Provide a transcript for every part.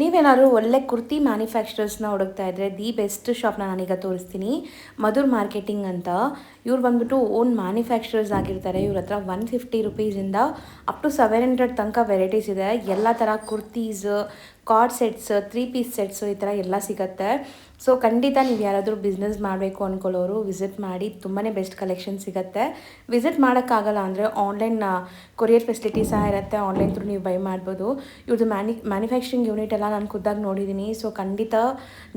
ನೀವೇನಾದ್ರು ಒಳ್ಳೆ ಕುರ್ತಿ ಮ್ಯಾನುಫ್ಯಾಕ್ಚರರ್ಸ್ನ ಹುಡುಕ್ತಾ ಇದ್ದರೆ ದಿ ಬೆಸ್ಟ್ ಶಾಪ್ನ ನಾನೀಗ ತೋರಿಸ್ತೀನಿ. ಮಧುರ್ ಮಾರ್ಕೆಟಿಂಗ್ ಅಂತ. ಇವ್ರು ಬಂದ್ಬಿಟ್ಟು ಓನ್ ಮ್ಯಾನುಫ್ಯಾಕ್ಚರರ್ಸ್ ಆಗಿರ್ತಾರೆ. ಇವ್ರ ಹತ್ರ 150 ರುಪೀಸಿಂದ ಅಪ್ ಟು 700 ತನಕ ವೆರೈಟೀಸ್ ಇದೆ. ಎಲ್ಲ ಥರ kurtis, card sets, 3 piece sets ಈ ಥರ ಎಲ್ಲ ಸಿಗುತ್ತೆ. ಸೊ ಖಂಡಿತ ನೀವು ಯಾರಾದರೂ ಬಿಸ್ನೆಸ್ ಮಾಡಬೇಕು ಅಂದ್ಕೊಳ್ಳೋರು ವಿಸಿಟ್ ಮಾಡಿ. ತುಂಬಾ ಬೆಸ್ಟ್ ಕಲೆಕ್ಷನ್ ಸಿಗುತ್ತೆ. ವಿಸಿಟ್ ಮಾಡೋಕ್ಕಾಗಲ್ಲ ಅಂದರೆ ಆನ್ಲೈನ್ ಕೊರಿಯರ್ ಫೆಸಿಲಿಟಿ ಸಹ ಇರುತ್ತೆ. ಆನ್ಲೈನ್ ಥ್ರೂ ನೀವು ಬೈ ಮಾಡ್ಬೋದು. ಇವ್ರದ್ದು ಮ್ಯಾನುಫ್ಯಾಕ್ಚರಿಂಗ್ ಯೂನಿಟ್ ಎಲ್ಲ ನಾನು ಖುದ್ದಾಗಿ ನೋಡಿದ್ದೀನಿ. ಸೊ ಖಂಡಿತ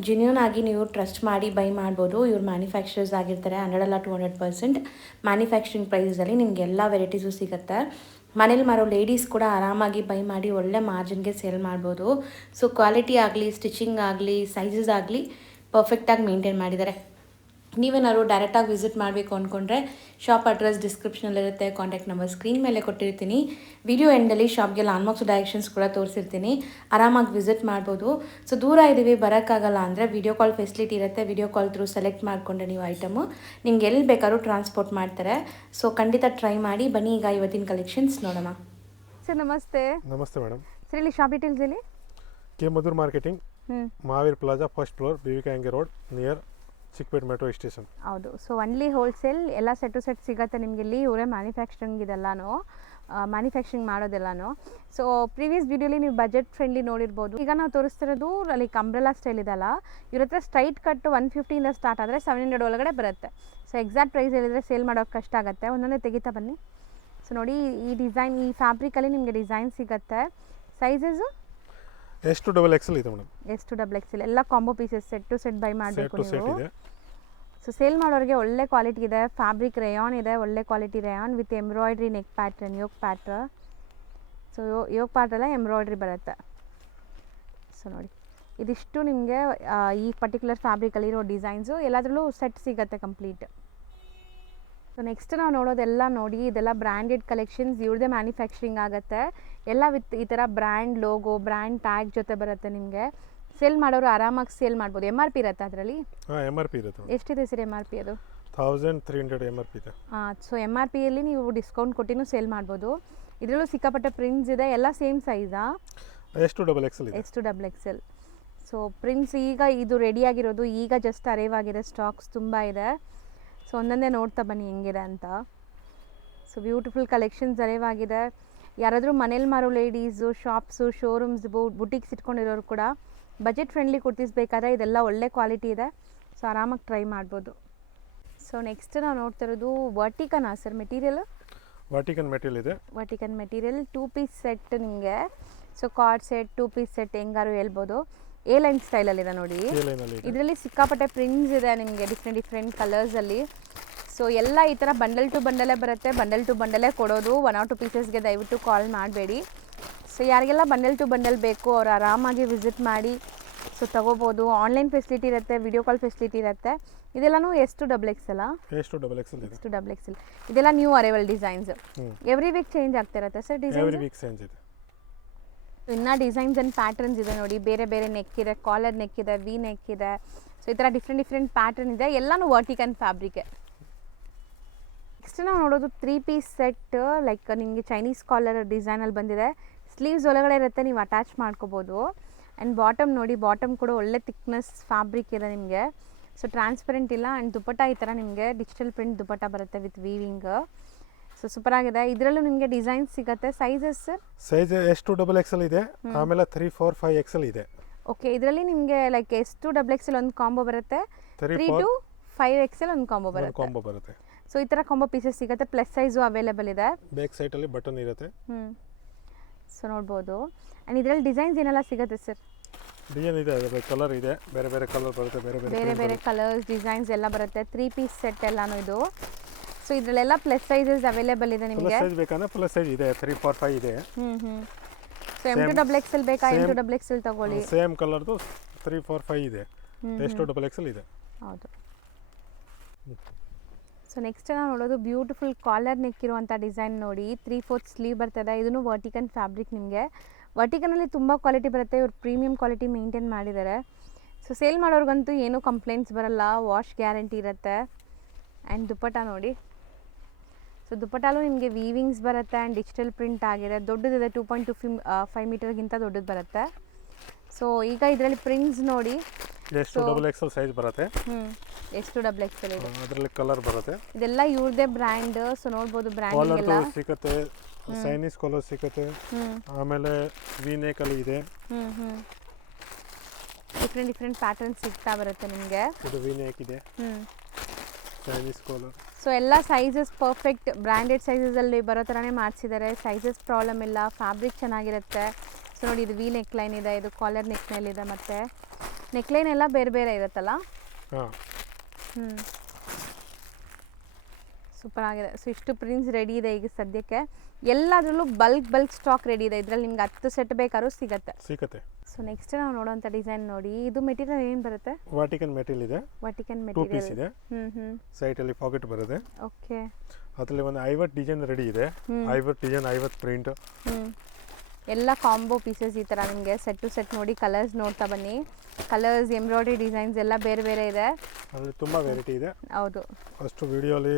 ಜೆನ್ಯೂನ್ ಆಗಿ ನೀವು ಟ್ರಸ್ಟ್ ಮಾಡಿ ಬೈ ಮಾಡ್ಬೋದು. ಇವ್ರು ಮ್ಯಾನುಫ್ಯಾಕ್ಚರರ್ಸ್ ಆಗಿರ್ತಾರೆ. 100 ಅಲ್ಲ 200% ಮ್ಯಾನುಫ್ಯಾಕ್ಚರಿಂಗ್ ಪ್ರೈಸಲ್ಲಿ ನಿಮಗೆ ಎಲ್ಲ ವೆರೈಟೀಸು ಸಿಗುತ್ತೆ. ಮನೇಲಿ ಮಾರೋ ಲೇಡೀಸ್ ಕೂಡ ಆರಾಮಾಗಿ ಬೈ ಮಾಡಿ ಒಳ್ಳೆ ಮಾರ್ಜಿನ್ಗೆ ಸೇಲ್ ಮಾಡ್ಬೋದು. ಸೊ ಕ್ವಾಲಿಟಿ ಆಗಲಿ, ಸ್ಟಿಚಿಂಗ್ ಆಗಲಿ, ಸೈಜಸ್ ಆಗಲಿ ಪರ್ಫೆಕ್ಟಾಗಿ ಮೇಂಟೈನ್ ಮಾಡಿದ್ದಾರೆ. ನೀವೇನಾದ್ರು ಡೈರೆಕ್ಟಾಗಿ ವಿಸಿಟ್ ಮಾಡಬೇಕು ಅಂದ್ಕೊಂಡ್ರೆ ಶಾಪ್ ಅಡ್ರೆಸ್ ಡಿಸ್ಕ್ರಿಪ್ಷನಲ್ಲಿರುತ್ತೆ. ಕಾಂಟ್ಯಾಕ್ಟ್ ನಂಬರ್ ಸ್ಕ್ರೀನ್ ಮೇಲೆ ಕೊಟ್ಟಿರ್ತೀನಿ. ವಿಡಿಯೋ ಎಂಡಲ್ಲಿ ಶಾಪ್ಗೆ ಲ್ಯಾಂಡ್ಮಾರ್ಕ್ಸ್ ಡೈರೆಕ್ಷನ್ಸ್ ಕೂಡ ತೋರಿಸಿರ್ತೀನಿ. ಆರಾಮಾಗಿ ವಿಸಿಟ್ ಮಾಡ್ಬೋದು. ಸೊ ದೂರ ಇದ್ದೀವಿ ಬರೋಕ್ಕಾಗಲ್ಲ ಅಂದರೆ ವಿಡಿಯೋ ಕಾಲ್ ಫೆಸಿಲಿಟಿ ಇರುತ್ತೆ. ವಿಡಿಯೋ ಕಾಲ್ ಥ್ರೂ ಸೆಲೆಕ್ಟ್ ಮಾಡಿಕೊಂಡ್ರೆ ನೀವು ಐಟಮು ನಿಮ್ಗೆ ಎಲ್ಲಿ ಬೇಕಾದ್ರೂ ಟ್ರಾನ್ಸ್ಪೋರ್ಟ್ ಮಾಡ್ತಾರೆ. ಸೊ ಖಂಡಿತ ಟ್ರೈ ಮಾಡಿ. ಬನ್ನಿ ಈಗ ಇವತ್ತಿನ ಕಲೆಕ್ಷನ್ಸ್ ನೋಡೋಣ. ಸರ್ ನಮಸ್ತೆ. ನಮಸ್ತೆ ಮೇಡಮ್. ಸರ್ ಇಲ್ಲಿ ಶಾಪ್ ಡೀಟೇಲ್ಸ್ ಹೇಳಿ. K Madhur marketing, Mahavir plaza, first floor, BVK ಹಂಗೆ road, near Chickpete metro station. ಹೌದು. ಸೊ ಒನ್ಲಿ ಹೋಲ್ಸೇಲ್ ಎಲ್ಲ ಸೆಟ್ ಸಿಗುತ್ತೆ ನಿಮಗೆ ಇಲ್ಲಿ. ಇವರೇ ಮ್ಯಾನುಫ್ಯಾಕ್ಚರಿಂಗ್ ಇದೆಲ್ಲನೂ ಮ್ಯಾನುಫ್ಯಾಕ್ಚರಿಂಗ್ ಮಾಡೋದೆಲ್ಲನೂ. ಸೊ ಪ್ರೀವಿಯಸ್ ವಿಡಿಯೋಲಿ ನೀವು ಬಜೆಟ್ ಫ್ರೆಂಡ್ಲಿ ನೋಡಿರ್ಬೋದು. ಈಗ ನಾವು ತೋರಿಸ್ತಿರೋದು ಲೈಕ್ ಅಂಬ್ರೆಲಾ ಸ್ಟೈಲ್ ಇದೆಲ್ಲ. ಇವ್ರ ಹತ್ರ ಸ್ಟ್ರೈಟ್ ಕಟ್ 150ಇಂದ ಸ್ಟಾರ್ಟ್ ಆದರೆ 700 ಒಳಗಡೆ ಬರುತ್ತೆ. ಸೊ ಎಕ್ಸಾಕ್ಟ್ ಪ್ರೈಸ್ ಹೇಳಿದರೆ ಸೇಲ್ ಮಾಡೋಕ್ಕೆ ಕಷ್ಟ ಆಗುತ್ತೆ. ಒಂದೊಂದೇ ತೆಗಿತಾ ಬನ್ನಿ. ಸೊ ನೋಡಿ, ಈ ಡಿಸೈನ್, ಈ ಫ್ಯಾಬ್ರಿಕಲ್ಲಿ ನಿಮಗೆ ಡಿಸೈನ್ ಸಿಗುತ್ತೆ. ಸೈಜಸ್ಸು S2XL ಇದೆ ಮೇಡಮ್. S2XL ಎಲ್ಲ combo pieces set to set buy ಮಾಡಬೇಕು ನೀವು. ಇದೆ. ಸೊ ಸೇಲ್ ಮಾಡೋರಿಗೆ ಒಳ್ಳೆ ಕ್ವಾಲಿಟಿ ಇದೆ. ಫ್ಯಾಬ್ರಿಕ್ ರೇಯಾನ್ ಇದೆ, ಒಳ್ಳೆ quality rayon with embroidery neck pattern, yoke pattern. So yoke ಪ್ಯಾಟ್ರಲ್ಲ ಎಂಬ್ರಾಯ್ಡ್ರಿ ಬರುತ್ತೆ. ಸೊ ನೋಡಿ, ಇದಿಷ್ಟು ನಿಮಗೆ ಈ ಪರ್ಟಿಕ್ಯುಲರ್ ಫ್ಯಾಬ್ರಿಕಲ್ಲಿರೋ ಡಿಸೈನ್ಸು ಎಲ್ಲದರಲ್ಲೂ ಸೆಟ್ ಸಿಗುತ್ತೆ ಕಂಪ್ಲೀಟ್. ಸೊ ನೆಕ್ಸ್ಟ್ ನಾವು ನೋಡೋದೆಲ್ಲ ನೋಡಿ, ಇದೆಲ್ಲ ಬ್ರ್ಯಾಂಡೆಡ್ ಕಲೆಕ್ಷನ್ಸ್. ಇವ್ರದ್ದೇ ಮ್ಯಾನುಫ್ಯಾಕ್ಚರಿಂಗ್ ಆಗುತ್ತೆ ಎಲ್ಲ ವಿತ್ ಈ ಥರ ಬ್ರ್ಯಾಂಡ್ ಲೋಗೋ, ಬ್ರ್ಯಾಂಡ್ ಟ್ಯಾಗ್ ಜೊತೆ ಬರುತ್ತೆ. ನಿಮಗೆ ಸೇಲ್ ಮಾಡೋರು ಆರಾಮಾಗಿ ಸೇಲ್ ಮಾಡ್ಬೋದು. MRP ಇರುತ್ತೆ ಅದರಲ್ಲಿ. MRP ಇರುತ್ತೆ. ಎಷ್ಟಿದೆ ಸರ್ MRP ಅದು? 1300 MRP ಇದೆ. ಸೊ MRPಯಲ್ಲಿ ನೀವು ಡಿಸ್ಕೌಂಟ್ ಕೊಟ್ಟಿನೂ ಸೇಲ್ ಮಾಡ್ಬೋದು. ಇದರಲ್ಲೂ ಸಿಕ್ಕಾಪಟ್ಟೆ ಪ್ರಿಂಟ್ಸ್ ಇದೆ. ಎಲ್ಲ ಸೇಮ್ ಸೈಜಾ? S2XL ಇದೆ. S2XL. ಸೊ ಪ್ರಿಂಟ್ಸ್ ಈಗ ಇದು ರೆಡಿಯಾಗಿರೋದು, ಈಗ ಜಸ್ಟ್ ಅರೈವ್ ಆಗಿದೆ. ಸ್ಟಾಕ್ಸ್ ತುಂಬ ಇದೆ. ಸೊ ಒಂದೊಂದೇ ನೋಡ್ತಾ ಬನ್ನಿ ಹೆಂಗಿದೆ ಅಂತ. ಸೊ ಬ್ಯೂಟಿಫುಲ್ ಕಲೆಕ್ಷನ್ಸ್ ಅರೈವ್ ಆಗಿದೆ. ಯಾರಾದರೂ ಮನೇಲಿ ಮಾರೋ ಲೇಡೀಸು, ಶಾಪ್ಸು, ಶೋರೂಮ್ಸ್, ಬುಟೀಕ್ಸ್ ಇಟ್ಕೊಂಡಿರೋರು ಕೂಡ ಬಜೆಟ್ ಫ್ರೆಂಡ್ಲಿ ಕುರ್ತೀಸ್ ಬೇಕಾದರೆ ಇದೆಲ್ಲ ಒಳ್ಳೆ ಕ್ವಾಲಿಟಿ ಇದೆ. ಸೊ ಆರಾಮಾಗಿ ಟ್ರೈ ಮಾಡ್ಬೋದು. ಸೊ ನೆಕ್ಸ್ಟ್ ನಾವು ನೋಡ್ತಿರೋದು ವರ್ಟಿಕನಾ ಸರ್ ಮೆಟೀರಿಯಲ್? ವರ್ಟಿಕನ್ ಮೆಟೀರಿಯಲ್ ಇದೆ. ವರ್ಟಿಕನ್ ಮೆಟೀರಿಯಲ್ 2 ಪೀಸ್ ಸೆಟ್ ನಿಮಗೆ. So cord set, 2 piece set ಹೆಂಗಾರು ಹೇಳ್ಬೋದು. A ಲೈನ್ ಸ್ಟೈಲಲ್ಲಿದೆ ನೋಡಿ. ಇದರಲ್ಲಿ ಸಿಕ್ಕಾಪಟ್ಟೆ ಪ್ರಿಂಟ್ಸ್ ಇದೆ ನಿಮಗೆ ಡಿಫ್ರೆಂಟ್ ಕಲರ್ಸಲ್ಲಿ. ಸೊ ಎಲ್ಲ ಈ ಥರ ಬಂಡಲ್ ಟು ಬಂಡಲೇ ಬರುತ್ತೆ. ಬಂಡಲ್ ಟು ಬಂಡಲೇ ಕೊಡೋದು. 1 or 2 ಪೀಸಸ್ಗೆ ದಯವಿಟ್ಟು ಕಾಲ್ ಮಾಡಬೇಡಿ. ಸೊ ಯಾರಿಗೆಲ್ಲ ಬಂಡಲ್ ಟು ಬಂಡಲ್ ಬೇಕು ಅವ್ರು ಆರಾಮಾಗಿ ವಿಸಿಟ್ ಮಾಡಿ ಸೊ ತೊಗೋಬೋದು. ಆನ್ಲೈನ್ ಫೆಸಿಲಿಟಿ ಇರುತ್ತೆ, ವಿಡಿಯೋ ಕಾಲ್ ಫೆಸಿಲಿಟಿ ಇರುತ್ತೆ. ಇದೆಲ್ಲನೂ S2XL. S2XL ಇದೆಲ್ಲ new arrival designs. Every week change ಆಗ್ತಾ ಇರುತ್ತೆ sir design? Every week change ಇದೆ. ಇನ್ನೂ ಡಿಸೈನ್ಸ್ ಆ್ಯಂಡ್ ಪ್ಯಾಟರ್ನ್ಸ್ ಇದೆ ನೋಡಿ. ಬೇರೆ ಬೇರೆ ನೆಕ್ ಇದೆ, ಕಾಲರ್ ನೆಕ್ ಇದೆ, ವಿ ನೆಕ್ ಇದೆ. ಸೊ ಈ ಥರ ಡಿಫ್ರೆಂಟ್ ಪ್ಯಾಟರ್ನ್ ಇದೆ. ಎಲ್ಲನೂ ವರ್ಟಿಕನ್ ಫ್ಯಾಬ್ರಿಕ್. ನೆಕ್ಸ್ಟ್ ನಾವು ನೋಡೋದು 3 ಪೀಸ್ ಸೆಟ್. ಲೈಕ್ ನಿಮಗೆ ಚೈನೀಸ್ ಕಾಲರ್ ಡಿಸೈನಲ್ಲಿ ಬಂದಿದೆ. ಸ್ಲೀವ್ಸ್ ಒಳಗಡೆ ಇರುತ್ತೆ, ನೀವು ಅಟ್ಯಾಚ್ ಮಾಡ್ಕೋಬೋದು. ಆ್ಯಂಡ್ ಬಾಟಮ್ ನೋಡಿ, ಬಾಟಮ್ ಕೂಡ ಒಳ್ಳೆ ಥಿಕ್ನೆಸ್ ಫ್ಯಾಬ್ರಿಕ್ ಇದೆ ನಿಮಗೆ. ಸೊ ಟ್ರಾನ್ಸ್ಪರೆಂಟ್ ಇಲ್ಲ. ಆ್ಯಂಡ್ ದುಪಟ್ಟ ಈ ಥರ ನಿಮಗೆ ಡಿಜಿಟಲ್ ಪ್ರಿಂಟ್ ದುಪಟ್ಟ ಬರುತ್ತೆ ವಿತ್ ವೀವಿಂಗ್. ಸೊ ಸೂಪರ್ ಆಗಿದೆ. ಇದರಲ್ಲೂ ನಿಮಗೆ ಡಿಸೈನ್ಸ್ ಸಿಗುತ್ತೆ. ಸೈಜಸ್ ಸೈಜ್ S2XL ಇದೆ. ಆಮೇಲೆ 3, 4, 5XL ಇದೆ. ಓಕೆ. ಇದರಲ್ಲಿ ನಿಮಗೆ ಲೈಕ್ S2XL ಒಂದು ಕಾಂಬೋ ಬರುತ್ತೆ, 3 to 5XL ಒಂದು ಕಾಂಬೋ ಬರುತ್ತೆ. ಸೊ ಈ ಥರ ಕಾಂಬೋ ಪೀಸಸ್ ಸಿಗುತ್ತೆ. ಪ್ಲಸ್ ಸೈಜು ಅವೈಲೇಬಲ್ ಇದೆ. ಬ್ಯಾಕ್ ಸೈಡಲ್ಲಿ ಬಟನ್ ಇರುತ್ತೆ. ಸೊ ನೋಡ್ಬೋದು. ಆ್ಯಂಡ್ ಇದರಲ್ಲಿ ಡಿಸೈನ್ಸ್ ಏನೆಲ್ಲ ಸಿಗುತ್ತೆ ಸರ್? ಡಿಸೈನ್ ಇದೆ, ಕಲರ್ ಇದೆ, ಬೇರೆ ಬೇರೆ ಕಲರ್ ಬರುತ್ತೆ, ಬೇರೆ ಬೇರೆ ಕಲರ್ಸ್ ಡಿಸೈನ್ಸ್ ಎಲ್ಲ ಬರುತ್ತೆ. 3 ಪೀಸ್ ಸೆಟ್ ಎಲ್ಲಾನು ಇದು. ಸೊ ಇದರಲ್ಲೆಲ್ಲ ಪ್ಲಸ್ ಸೈಜಸ್ ಅವೈಲೇಬಲ್ ಇದೆ ನಿಮಗೆ. ಪ್ಲಸ್ ಸೈಜ್ ಬೇಕಂದ್ರೆ ಪ್ಲಸ್ ಸೈಜ್ ಇದೆ, 3, 4, 5 ಇದೆ. ಸೊ M2XL ಬೇಕಾ? M2XL ತಗೊಳ್ಳಿ. ಸೇಮ್ ಕಲರ್ದು 3, 4, 5 ಇದೆ. S2XL ಇದೆ. ಹೌದು. ಸೊ ನೆಕ್ಸ್ಟ್ ನಾವು ನೋಡೋದು ಬ್ಯೂಟಿಫುಲ್ ಕಾಲರ್ ನೆಕ್ ಇರುವಂಥ ಡಿಸೈನ್ ನೋಡಿ. 3/4 ಸ್ಲೀವ್ ಬರ್ತದೆ. ಇದನ್ನು ವರ್ಟಿಕನ್ ಫ್ಯಾಬ್ರಿಕ್ ನಿಮಗೆ. ವರ್ಟಿಕನಲ್ಲಿ ತುಂಬ ಕ್ವಾಲಿಟಿ ಬರುತ್ತೆ. ಇವ್ರು ಪ್ರೀಮಿಯಂ ಕ್ವಾಲಿಟಿ ಮೇಂಟೈನ್ ಮಾಡಿದ್ದಾರೆ. ಸೊ ಸೇಲ್ ಮಾಡೋರ್ಗಂತೂ ಏನೂ ಕಂಪ್ಲೇಂಟ್ಸ್ ಬರಲ್ಲ. ವಾಶ್ ಗ್ಯಾರಂಟಿ ಇರುತ್ತೆ. ಆ್ಯಂಡ್ ದುಪಟ್ಟ ನೋಡಿ. ಸೊ ದುಪಟ್ಟಾಲು ನಿಮಗೆ ವೀವಿಂಗ್ಸ್ ಬರುತ್ತೆ ಆ್ಯಂಡ್ ಡಿಜಿಟಲ್ ಪ್ರಿಂಟ್ ಆಗಿದೆ. ದೊಡ್ಡದಿದೆ, 2.25 ಮೀಟರ್ಗಿಂತ ದೊಡ್ಡದು ಬರುತ್ತೆ. ಸೊ ಈಗ ಇದರಲ್ಲಿ ಪ್ರಿಂಟ್ಸ್ ನೋಡಿ. ಎಷ್ಟು ಡಬಲ್ ಎಕ್ಸೆಲ್ ಸೈಜ್ ಬರುತ್ತೆ. ಎಷ್ಟು ಡಬಲ್ ಎಕ್ಸೆಲ್ ಇದೆ. ಅದರಲ್ಲಿ ಕಲರ್ ಬರುತ್ತೆ. ಇದೆಲ್ಲ ಇವ್ರದೇ ಬ್ರ್ಯಾಂಡ್. ಸೊ ನೋಡ್ಬೋದು ಬ್ರ್ಯಾಂಡಿಂಗ್ ಎಲ್ಲ ಸಿಗುತ್ತೆ, ಚೈನೀಸ್ ಕಾಲರ್ ಸಿಗುತ್ತೆ, ಆಮೇಲೆ ವಿ ನೆಕ್ ಅಲ್ಲಿ ಇದೆ. ಡಿಫ್ರೆಂಟ್ ಪ್ಯಾಟರ್ನ್ ಸಿಗ್ತಾ ಬರುತ್ತೆ ನಿಮಗೆ. ಇದು ವಿ ನೆಕ್ ಇದೆ, ಚೈನೀಸ್ ಕಾಲರ್. ಸೊ ಎಲ್ಲ ಸೈಜಸ್ ಪರ್ಫೆಕ್ಟ್ ಬ್ರ್ಯಾಂಡೆಡ್ ಸೈಜಸಲ್ಲಿ ಬರೋ ಥರನೇ ಮಾಡಿಸಿದ್ದಾರೆ. ಸೈಜಸ್ ಪ್ರಾಬ್ಲಮ್ ಇಲ್ಲ, ಫ್ಯಾಬ್ರಿಕ್ ಚೆನ್ನಾಗಿರುತ್ತೆ. ಸೊ ನೋಡಿ ಇದು ವಿ ನೆಕ್ ಲೈನ್ ಇದೆ, ಇದು ಕಾಲರ್ ನೆಕ್ ಲೈನ್ ಇದೆ, ಮತ್ತು ನೆಕ್ ಲೈನ್ ಎಲ್ಲ ಬೇರೆ ಬೇರೆ ಇರುತ್ತಲ್ಲ. ಸೂಪರ್ ಆಗಿದೆ. ಸೊ ಇಷ್ಟು ಪ್ರಿಂಟ್ಸ್ ರೆಡಿ ಇದೆ ಈಗ ಸದ್ಯಕ್ಕೆ. ಎಲ್ಲದರಲ್ಲೂ ಬಲ್ಕ್ ಸ್ಟಾಕ್ ರೆಡಿ ಇದೆ. ಇದರಲ್ಲಿ ನಿಮ್ಗೆ 10 ಸೆಟ್ ಬೇಕಾದ್ರೂ ಸಿಗುತ್ತೆ. ಸೊ ನೆಕ್ಸ್ಟ್ ನಾವು ನೋಡೋಂಥ ಡಿಸೈನ್ ನೋಡಿ. ಇದು ಮೆಟೀರಿಯಲ್ ಏನು ಬರುತ್ತೆ? ವಾಟಿಕನ್ ಮೆಟೀರಿಯಲ್ ಇದೆ. ವಾಟಿಕನ್ 2 ಪೀಸ್ ಇದೆ. ಸೈಡ್ ಅಲ್ಲಿ ಪಾಕೆಟ್ ಬರುತ್ತೆ. ಓಕೆ. ಅದರಲ್ಲಿ ಒಂದು 50 ಡಿಸೈನ್ ರೆಡಿ ಇದೆ. 50 ಡಿಸೈನ್, 50 ಪ್ರಿಂಟ್. ಎಲ್ಲ ಕಾಂಬೋ ಪೀಸಸ್ ಈ ಥರ ನಿಮಗೆ ಸೆಟ್ ಟು ಸೆಟ್ ನೋಡಿ. ಕಲರ್ಸ್ ನೋಡ್ತಾ ಬನ್ನಿ. ಕಲರ್ಸ್, ಎಂಬ್ರಾಯ್ಡ್ರಿ ಡಿಸೈನ್ಸ್ ಎಲ್ಲ ಬೇರೆ ಬೇರೆ ಇದೆ. ಅದರಲ್ಲಿ ತುಂಬ ವೆರೈಟಿ ಇದೆ. ಹೌದು, ಅಷ್ಟು ವಿಡಿಯೋಲಿ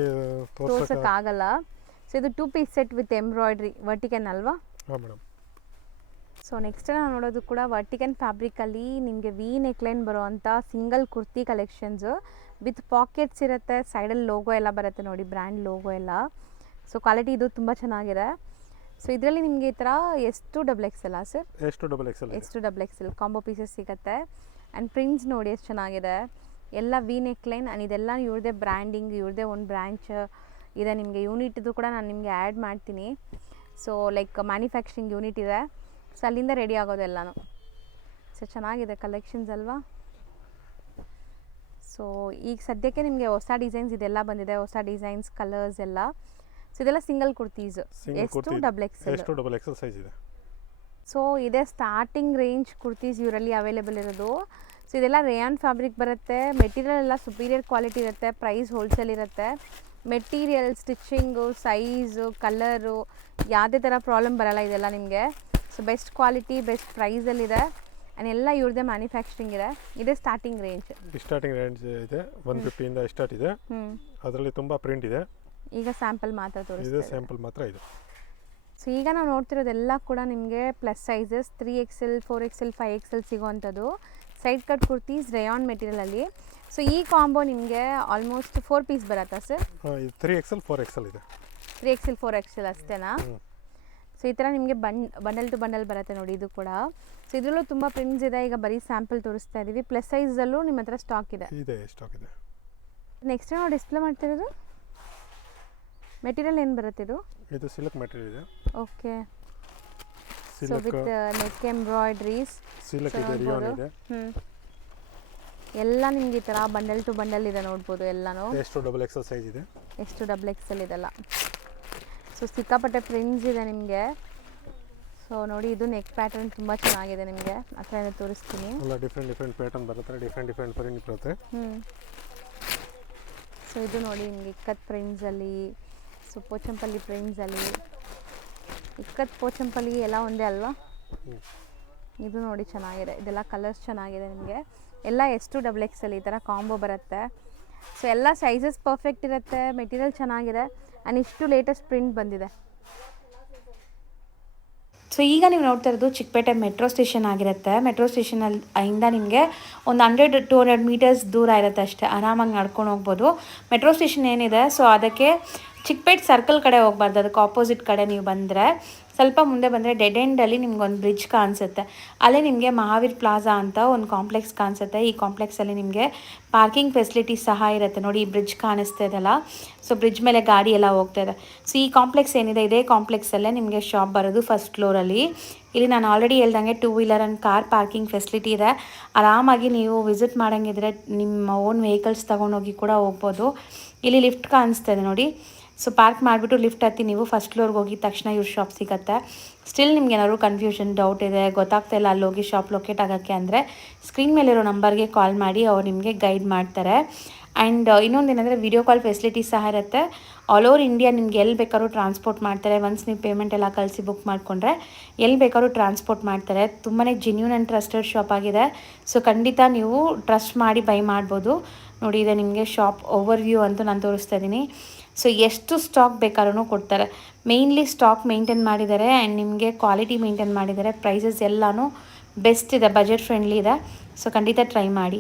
ತೋರ್ಸೋಕ್ಕಾಗಲ್ಲ. ಸೊ ಇದು 2 ಪೀಸ್ ಸೆಟ್ ವಿತ್ ಎಂಬ್ರಾಯ್ಡ್ರಿ ವರ್ಟಿಕನ್ ಅಲ್ವಾ? ಹಾಂ ಮೇಡಮ್. ಸೊ ನೆಕ್ಸ್ಟ್ ನಾವು ನೋಡೋದು ಕೂಡ ವರ್ಟಿಕನ್ ಫ್ಯಾಬ್ರಿಕಲ್ಲಿ ನಿಮಗೆ ವಿ ನೆಕ್ಲೈನ್ ಬರೋವಂಥ single kurti collections with pockets ಇರುತ್ತೆ. ಸೈಡಲ್ಲಿ ಲೋಗೋ ಎಲ್ಲ ಬರುತ್ತೆ ನೋಡಿ, ಬ್ರ್ಯಾಂಡ್ ಲೋಗೋ ಎಲ್ಲ. ಸೊ ಕ್ವಾಲಿಟಿ ಇದು ತುಂಬ ಚೆನ್ನಾಗಿದೆ. ಸೊ ಇದರಲ್ಲಿ ನಿಮಗೆ ಈ ಥರ ಎಷ್ಟು ಡಬಲ್ ಎಕ್ಸೆಲ್ ಸರ್? ಎಷ್ಟು ಡಬಲ್ ಎಕ್ಸೆಲ್ ಕಾಂಬೋ ಪೀಸಸ್ ಸಿಗುತ್ತೆ. ಆ್ಯಂಡ್ ಪ್ರಿಂಟ್ಸ್ ನೋಡಿ ಎಷ್ಟು ಚೆನ್ನಾಗಿದೆ. ಎಲ್ಲ ವಿ ನೆಕ್ಲೈನ್. ಆ್ಯಂಡ್ ಇದೆಲ್ಲ ಇವ್ರದ್ದೇ ಬ್ರ್ಯಾಂಡಿಂಗ್, ಇವ್ರದ್ದೇ ಒಂದು ಬ್ರ್ಯಾಂಚ್ ಇದೆ. ನಿಮಗೆ ಯೂನಿಟ್ದು ಕೂಡ ನಾನು ನಿಮಗೆ ಆ್ಯಡ್ ಮಾಡ್ತೀನಿ. ಸೊ ಲೈಕ್ ಮ್ಯಾನುಫ್ಯಾಕ್ಚರಿಂಗ್ ಯೂನಿಟ್ ಇದೆ. ಸೊ ಅಲ್ಲಿಂದ ರೆಡಿ ಆಗೋದೆಲ್ಲನೂ. ಸೊ ಚೆನ್ನಾಗಿದೆ ಕಲೆಕ್ಷನ್ಸ್ ಅಲ್ವಾ? ಸೊ ಈಗ ಸದ್ಯಕ್ಕೆ ನಿಮಗೆ ಹೊಸ ಡಿಸೈನ್ಸ್ ಇದೆಲ್ಲ ಬಂದಿದೆ, ಹೊಸ ಡಿಸೈನ್ಸ್, ಕಲರ್ಸ್ ಎಲ್ಲ. ಸೊ ಇದೆಲ್ಲ ಸಿಂಗಲ್ ಕುರ್ತೀಸ್. ಎಷ್ಟು ಡಬಲ್ ಎಕ್ಸೆಲ್ ಸೈಜ್ ಇದೆ. ಸೊ ಇದೆ ಸ್ಟಾರ್ಟಿಂಗ್ ರೇಂಜ್ ಕುರ್ತೀಸ್ ಇವರಲ್ಲಿ ಅವೈಲೇಬಲ್ ಇರೋದು. ಸೊ ಇದೆಲ್ಲ ರೇಯಾನ್ ಫ್ಯಾಬ್ರಿಕ್ ಬರುತ್ತೆ. ಮೆಟೀರಿಯಲ್ ಎಲ್ಲ ಸುಪೀರಿಯರ್ ಕ್ವಾಲಿಟಿ ಇರುತ್ತೆ. ಪ್ರೈಸ್ ಹೋಲ್ಸೇಲ್ ಇರುತ್ತೆ. ಮೆಟೀರಿಯಲ್, ಸ್ಟಿಚ್ಚಿಂಗು, ಸೈಜು, ಕಲರು ಯಾವುದೇ ಥರ ಪ್ರಾಬ್ಲಮ್ ಬರೋಲ್ಲ ಇದೆಲ್ಲ ನಿಮಗೆ. ಸೊ ಬೆಸ್ಟ್ ಕ್ವಾಲಿಟಿ, ಬೆಸ್ಟ್ ಪ್ರೈಸಲ್ಲಿದೆ. ಆ್ಯಂಡ್ ಎಲ್ಲ ಇವ್ರದ್ದೇ ಮ್ಯಾನುಫ್ಯಾಕ್ಚರಿಂಗ್ ಇದೆ. ಇದೇ ಸ್ಟಾರ್ಟಿಂಗ್ ರೇಂಜ್ ಇದೆ. 150 ಇಂದ ಸ್ಟಾರ್ಟ್ ಇದೆ. ಅದರಲ್ಲಿ ತುಂಬ ಪ್ರಿಂಟ್ ಇದೆ. ಈಗ ಸ್ಯಾಂಪಲ್ ಮಾತ್ರ ತೋರಿಸ್ತೀವಿ. ಸೊ ಈಗ ನಾವು ನೋಡ್ತಿರೋದೆಲ್ಲ ಕೂಡ ನಿಮಗೆ plus sizes 3XL, 4XL, 5XL ಸಿಗೋವಂಥದ್ದು ಸೈಡ್ ಕಟ್ ಕುರ್ತೀಸ್ ರೇಯಾನ್ ಮೆಟೀರಿಯಲಲ್ಲಿ. ಸೊ ಈ ಕಾಂಬೋ ನಿಮಗೆ ಆಲ್ಮೋಸ್ಟ್ 4 ಪೀಸ್ ಬರುತ್ತಾ ಸರ್? 3XL, 4XL ಇದೆ. 3XL, 4XL ಅಷ್ಟೇನಾ? ಸೊ ಈ ಥರ ನಿಮಗೆ ಬಂಡಲ್ ಟು ಬಂಡಲ್ ಬರುತ್ತೆ ನೋಡಿ ಇದು ಕೂಡ. ಸೊ ಇದರಲ್ಲೂ ತುಂಬ ಪ್ರಿಂಟ್ಸ್ ಇದೆ. ಈಗ ಬರೀ ಸ್ಯಾಂಪಲ್ ತೋರಿಸ್ತಾ ಇದ್ದೀವಿ. ಪ್ಲಸ್ ಸೈಜಲ್ಲೂ ನಿಮ್ಮ ಹತ್ರ ಸ್ಟಾಕ್ ಇದೆ. ನೆಕ್ಸ್ಟ್ ನಾವು ಡಿಸ್ಪ್ಲೇ ಮಾಡ್ತಿರೋದು ಮೆಟೀರಿಯಲ್ ಏನು ಬರುತ್ತೆ ಇದು? ಇದು ಸಿಲ್ಕ್ ಮೆಟೀರಿಯಲ್ ಇದೆ. Okay. So with neck embroideries silk ಇದೆ, ರಿಯಾನ್ ಇದೆ. ಎಲ್ಲ ನಿಮಗೆ ಈ ಥರ ಬಂಡಲ್ ಟು ಬಂಡಲ್ ಇದೆ ನೋಡ್ಬೋದು ಎಲ್ಲನೂ. ಎಷ್ಟು ಡಬಲ್ ಎಕ್ಸೆಲ್ ಸೈಜ್ ಇದೆ. ಎಷ್ಟು ಡಬಲ್ ಎಕ್ಸೆಲ್ ಇದೆಲ್ಲ. ಸೊ ಸಿಕ್ಕಾಪಟ್ಟೆ ಪ್ರಿಂಟ್ಸ್ ಇದೆ ನಿಮಗೆ. ಸೊ ನೋಡಿ ಇದು ನೆಕ್ ಪ್ಯಾಟರ್ನ್ ತುಂಬ ಚೆನ್ನಾಗಿದೆ. ನಿಮಗೆ ಹತ್ರ ತೋರಿಸ್ತೀನಿ. ಎಲ್ಲ ಡಿಫ್ರೆಂಟ್ ಪ್ಯಾಟರ್ನ್ ಬರುತ್ತೆ, ಡಿಫ್ರೆಂಟ್ ಪ್ರಿಂಟ್ ಬರುತ್ತೆ. ಸೊ ಇದು ನೋಡಿ ನಿಮಗೆ ಇಕ್ಕತ್ ಪ್ರಿಂಟ್ಸಲ್ಲಿ, ಸೊ ಪೋಚಂಪಲ್ಲಿ ಪ್ರಿಂಟ್ಸಲ್ಲಿ. ಇಕ್ಕತ್ ಪೋಚಂಪಲ್ಲಿ ಎಲ್ಲ ಒಂದೇ ಅಲ್ವಾ? ಇದು ನೋಡಿ ಚೆನ್ನಾಗಿದೆ. ಇದೆಲ್ಲ ಕಲರ್ಸ್ ಚೆನ್ನಾಗಿದೆ ನಿಮಗೆ. ಎಲ್ಲ ಎಷ್ಟು ಡಬಲ್ ಎಕ್ಸೆಲ್ ಈ ಥರ ಕಾಂಬೋ ಬರುತ್ತೆ. ಸೊ ಎಲ್ಲ ಸೈಜಸ್ ಪರ್ಫೆಕ್ಟ್ ಇರುತ್ತೆ. ಮೆಟೀರಿಯಲ್ ಚೆನ್ನಾಗಿದೆ. ಆ್ಯಂಡ್ ಇಷ್ಟು ಲೇಟೆಸ್ಟ್ ಪ್ರಿಂಟ್ ಬಂದಿದೆ. ಸೊ ಈಗ ನೀವು ನೋಡ್ತಾ ಇರೋದು ಚಿಕ್ಕಪೇಟೆ ಮೆಟ್ರೋ ಸ್ಟೇಷನ್ ಆಗಿರುತ್ತೆ. ಮೆಟ್ರೋ ಸ್ಟೇಷನಲ್ಲಿ ಇಂದ ನಿಮಗೆ ಒಂದು 100-200 ಮೀಟರ್ಸ್ ದೂರ ಇರುತ್ತೆ ಅಷ್ಟೇ. ಆರಾಮಾಗಿ ನಡ್ಕೊಂಡು ಹೋಗ್ಬೋದು. ಮೆಟ್ರೋ ಸ್ಟೇಷನ್ ಏನಿದೆ, ಸೊ ಅದಕ್ಕೆ ಚಿಕ್ಕಪೇಟೆ ಸರ್ಕಲ್ ಕಡೆ ಹೋಗ್ಬಾರ್ದು, ಅದಕ್ಕೆ ಆಪೋಸಿಟ್ ಕಡೆ ನೀವು ಬಂದರೆ ಸ್ವಲ್ಪ ಮುಂದೆ ಬಂದರೆ ಡೆಡ್ ಎಂಡಲ್ಲಿ ನಿಮ್ಗೊಂದು ಬ್ರಿಡ್ಜ್ ಕಾಣಿಸುತ್ತೆ. ಅಲ್ಲೇ ನಿಮಗೆ ಮಹಾವೀರ್ ಪ್ಲಾಜಾ ಅಂತ ಒಂದು ಕಾಂಪ್ಲೆಕ್ಸ್ ಕಾಣಿಸುತ್ತೆ. ಈ ಕಾಂಪ್ಲೆಕ್ಸಲ್ಲಿ ನಿಮಗೆ ಪಾರ್ಕಿಂಗ್ ಫೆಸಿಲಿಟೀಸ್ ಸಹ ಇರುತ್ತೆ. ನೋಡಿ ಈ ಬ್ರಿಡ್ಜ್ ಕಾಣಿಸ್ತಾ ಇದೆಯಲ್ಲ, ಸೊ ಬ್ರಿಡ್ಜ್ ಮೇಲೆ ಗಾಡಿ ಎಲ್ಲ ಹೋಗ್ತಾ ಇದೆ. ಸೊ ಈ ಕಾಂಪ್ಲೆಕ್ಸ್ ಏನಿದೆ, ಇದೇ ಕಾಂಪ್ಲೆಕ್ಸಲ್ಲೇ ನಿಮಗೆ ಶಾಪ್ ಬರೋದು ಫಸ್ಟ್ ಫ್ಲೋರಲ್ಲಿ. ಇಲ್ಲಿ ನಾನು ಆಲ್ರೆಡಿ ಹೇಳ್ದಂಗೆ 2 wheeler and car parking facility ಇದೆ. ಆರಾಮಾಗಿ ನೀವು ವಿಸಿಟ್ ಮಾಡೋಂಗಿದ್ರೆ ನಿಮ್ಮ ಓನ್ ವೆಹಿಕಲ್ಸ್ ತೊಗೊಂಡೋಗಿ ಕೂಡ ಹೋಗ್ಬೋದು. ಇಲ್ಲಿ ಲಿಫ್ಟ್ ಕಾಣಿಸ್ತಾ ಇದೆ ನೋಡಿ. ಸೊ ಪಾರ್ಕ್ ಮಾಡಿಬಿಟ್ಟು ಲಿಫ್ಟ್ ಹತ್ತಿ ನೀವು ಫಸ್ಟ್ ಫ್ಲೋರ್ಗೆ ಹೋಗಿದ ತಕ್ಷಣ ಇವ್ರ ಶಾಪ್ ಸಿಗುತ್ತೆ. ಸ್ಟಿಲ್ ನಿಮ್ಗೆ ಏನಾದ್ರು ಕನ್ಫ್ಯೂಷನ್, ಡೌಟ್ ಇದೆ, ಗೊತ್ತಾಗ್ತಾ ಇಲ್ಲ ಅಲ್ಲಿ ಹೋಗಿ ಶಾಪ್ ಲೊಕೇಟ್ ಆಗೋಕ್ಕೆ ಅಂದರೆ ಸ್ಕ್ರೀನ್ ಮೇಲಿರೋ ನಂಬರ್ಗೆ ಕಾಲ್ ಮಾಡಿ ಅವ್ರು ನಿಮಗೆ ಗೈಡ್ ಮಾಡ್ತಾರೆ. ಆ್ಯಂಡ್ ಇನ್ನೊಂದೇನೆಂದರೆ ವಿಡಿಯೋ ಕಾಲ್ ಫೆಸಿಲಿಟೀಸ್ ಸಹ ಇರುತ್ತೆ. ಆಲ್ ಓವರ್ ಇಂಡಿಯಾ ನಿಮ್ಗೆ ಎಲ್ಲಿ ಬೇಕಾದ್ರೂ ಟ್ರಾನ್ಸ್ಪೋರ್ಟ್ ಮಾಡ್ತಾರೆ. ಒನ್ಸ್ ನೀವು ಪೇಮೆಂಟ್ ಎಲ್ಲ ಕಳಿಸಿ ಬುಕ್ ಮಾಡಿಕೊಂಡ್ರೆ ಎಲ್ಲಿ ಬೇಕಾದ್ರೂ ಟ್ರಾನ್ಸ್ಪೋರ್ಟ್ ಮಾಡ್ತಾರೆ. ತುಂಬಾ ಜೆನ್ಯೂನ್ ಆ್ಯಂಡ್ ಟ್ರಸ್ಟೆಡ್ ಶಾಪ್ ಆಗಿದೆ. ಸೊ ಖಂಡಿತ ನೀವು ಟ್ರಸ್ಟ್ ಮಾಡಿ ಬೈ ಮಾಡ್ಬೋದು. ನೋಡಿ ಇದೆ ನಿಮಗೆ ಶಾಪ್ ಓವರ್ ವ್ಯೂ ಅಂತೂ ನಾನು ತೋರಿಸ್ತಾ ಇದ್ದೀನಿ. ಸೊ ಎಷ್ಟು ಸ್ಟಾಕ್ ಬೇಕಾದ್ರೂ ಕೊಡ್ತಾರೆ. ಮೇಯ್ನ್ಲಿ ಸ್ಟಾಕ್ ಮೇಂಟೈನ್ ಮಾಡಿದ್ದಾರೆ ಆ್ಯಂಡ್ ನಿಮಗೆ ಕ್ವಾಲಿಟಿ ಮೇಂಟೈನ್ ಮಾಡಿದ್ದಾರೆ. ಪ್ರೈಸಸ್ ಎಲ್ಲನೂ ಬೆಸ್ಟ್ ಇದೆ, ಬಜೆಟ್ ಫ್ರೆಂಡ್ಲಿ ಇದೆ. ಸೊ ಖಂಡಿತ ಟ್ರೈ ಮಾಡಿ.